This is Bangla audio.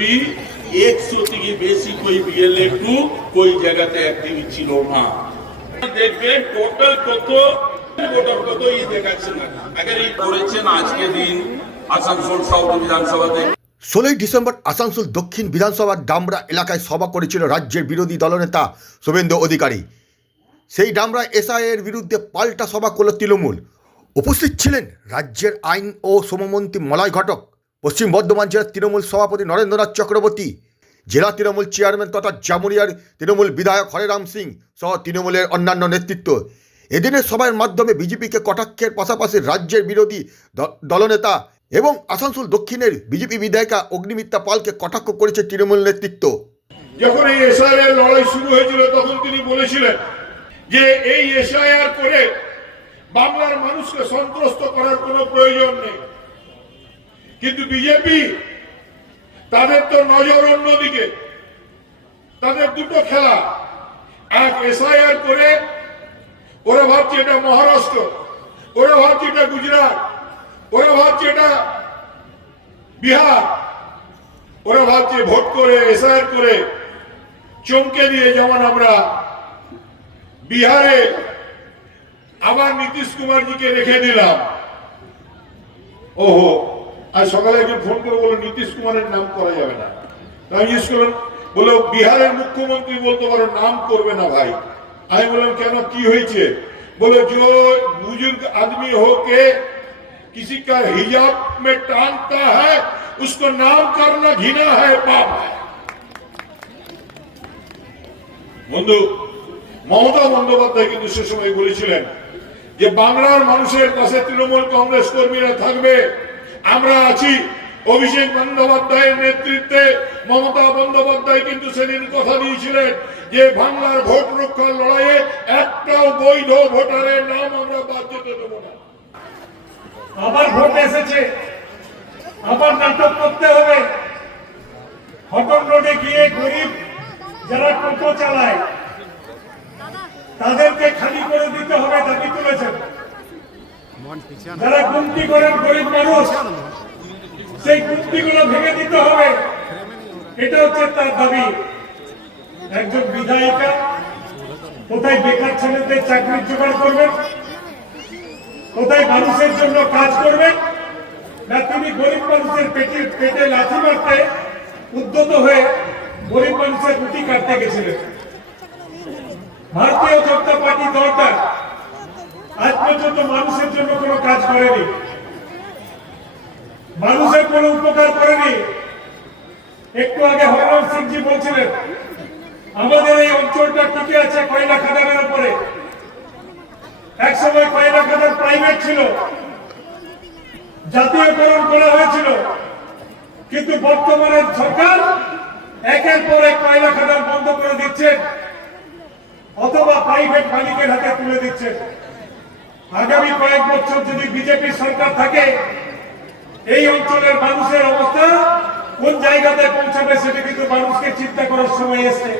100 থেকে বেশি कोई बीएलए 2 कोई জায়গাতে অ্যাক্টিভ ছিল না। দেখবেন টোটাল কত ভোটার কত এই দেখাচ্ছে না। আগে এই করেছেন আজকে দিন আসানসোল সাউথ বিধানসভাতে 16 ডিসেম্বর আসানসোল দক্ষিণ বিধানসভার ডামরা এলাকায় সভা করেছিল রাজ্যের বিরোধী দলনেতা শুভেন্দু অধিকারী। সেই ডামরা এসআইয়ের বিরুদ্ধে পাল্টা সভা করল তৃণমূল। উপস্থিত ছিলেন রাজ্যের আইন ও শ্রমমন্ত্রী মলয় ঘটক, পশ্চিম বর্ধমান জেলার তৃণমূল সভাপতি নরেন্দ্রনাথ চক্রবর্তী, জেলা তৃণমূল চেয়ারম্যান তথা জামুরিয়ার তৃণমূল বিধায়ক হরেরাম সিং সহ তৃণমূলের অন্যান্য নেতৃত্ব। এদিনের সভার মাধ্যমে বিজেপিকে কটাক্ষের পাশাপাশি রাজ্যের বিরোধী দলনেতা এবং আসানসোল দক্ষিণের বিজেপি বিধায়িকা অগ্নিমিত্রা পালকে কটাক্ষ করেছে তৃণমূল নেতৃত্ব। যখন এই এসআইআর লড়াই শুরু হয়েছিল তখন তিনি বলেছিলেন যে এই এসআইআর করে বাংলার মানুষকে সন্ত্রস্ত করার কোনো প্রয়োজন নেই, কিন্তু বিজেপি তাদের তো নজর অন্যদিকে। তাদের দুটো খেলা, এক এসআইআর করে ওরা ভাবছে এটা মহারাষ্ট্র, ওরা ভাবছে এটা গুজরাট, ওরা ভাবছে এটা বিহার, ওরা ভাবছে ভোট করে এসআইআর করে চমকে দিয়ে যেমন আমরা বিহারে আবার নীতিশ কুমারজিকে রেখে দিলাম। ওহো, আজ সকালে একজন ফোন করে বললো নীতিশ কুমারের নাম করা যাবে না। আমি জিজ্ঞেস করলাম, বললো বিহারের মুখ্যমন্ত্রী বলতে পারো, নাম করবে না ভাই। আমি বললাম কেন, কি হয়েছে? बोले जो बुजुर्ग आदमी होके किसी का हिजाब में टांगता है उसको नाम करना घिना है, पाप है। বন্ধু মমতা বন্দ্যোপাধ্যায় কিন্তু সে সময় বলেছিলেন যে বাংলার মানুষের পাশে তৃণমূল কংগ্রেস কর্মীরা থাকবে, আমরা আছি। অভিষেক বন্দ্যোপাধ্যায়ের নেতৃত্বে মমতা বন্দ্যোপাধ্যায় কিন্তু সেদিন কথা দিয়েছিলেন যে বাংলার ভোট রক্ষার লড়াইয়ে একটাও বৈধ ভোটারের নাম আমরা বাদ যেতে দেব না। আবার ভোট এসেছে, আবার নাটক করতে হবে। হটন রোডে গিয়ে গরিব যারা টোটো চালায় তাদেরকে খালি করে দিতে হবে দাবি তুলেছেন। যারা গুমটি করেন গরিব মানুষ, সেই গুমটিগুলো ভেঙে দিতে হবে, এটা হচ্ছে তার দাবি। একজন বিধায়িকা কোথায় বেকার ছেলেদের চাকরির জোগাড় করবেন, কোথায় মানুষের জন্য কাজ করবেন, না তিনি গরিব মানুষের পেটে লাথি মারতে উদ্যত হয়ে গরিব মানুষের রুটি কাটতে গেছিলেন। ভারতীয় জনতা পার্টি দলটা আজ পর্যন্ত মানুষের জন্য কোনো কাজ করেনি, মানুষের কোনো উপকার করেনি। একটু আগে হরিরাম সিংজি বলছিলেন আমাদের এই অঞ্চলটা টিকে আছে কয়লা খাদানের উপরে। একসময় কয়লা খাদান প্রাইভেট ছিল, জাতীয়করণ করা হয়েছিল, কিন্তু বর্তমানে সরকার একের পর এক কয়লা খাদান বন্ধ করে দিচ্ছেন অথবা প্রাইভেট মালিকের হাতে তুলে দিচ্ছেন। আগামী কয়েক বছর যদি বিজেপি সরকার থাকে, এই অঞ্চলের মানুষের অবস্থা কোন জায়গাতে পৌঁছাবে সেটা কিন্তু মানুষকে চিন্তা করার সময় এসেছে।